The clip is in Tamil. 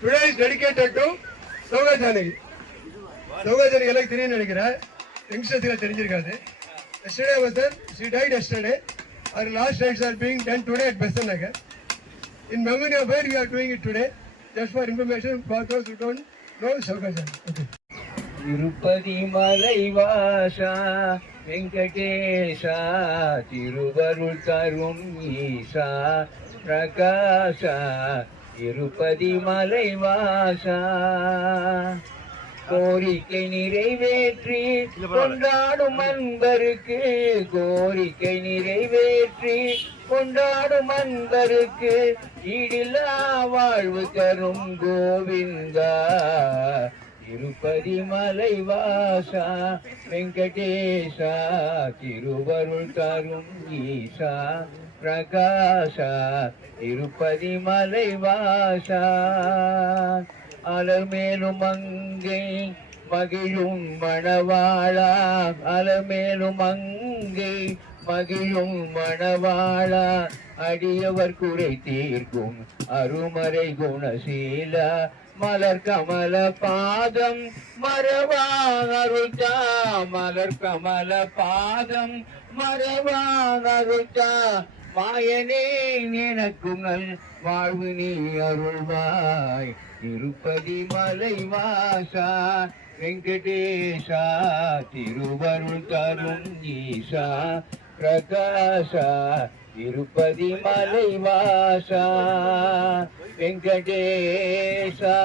Today is dedicated to Soga Janaki. Soga Janaki like three nanigira. Youngsters ila therinjirukadu. Yesterday was there. She died yesterday. Our last rites are being done today at Besant Nagar. In memory of her, we are doing it today. Just for information for those who don't know Soga Janaki. Okay. Tirupati மலைவாசா Venkatesha திருவருள் தரும் ஈசா பிரகாஷா திருப்பதி மலைவாசா கோரிக்கை நிறைவேற்றி கொண்டாடும் அன்பருக்கு கோரிக்கை நிறைவேற்றி கொண்டாடும் அன்பருக்கு ஈடில்லா வாழ்வு தரும் கோவிந்தா திருப்பதி மலைவாசா வெங்கடேஷா திருவருள் தரும் ஈசா பிரகாஷா திருப்பதி மலைவாசா அலமேலும் அங்கை மகிழும் மணவாளா அலமேலும் அங்கை மகிழும் மணவாளா அடியவர் குறை தீர்க்கும் அருமறை குணசீலா மலர் கமல பாதம் மரவாகருத்தா மலர் கமல பாதம் மரவாகருத்தா மாயனே எனக்கும் நல் வாழ்வு நீ அருள்வாய் திருப்பதி மலைவாசா வெங்கடேஷா திருவருள் தரும் ஈசா பிரகாஷா திருப்பதி மலைவாசா வெங்கடேஷா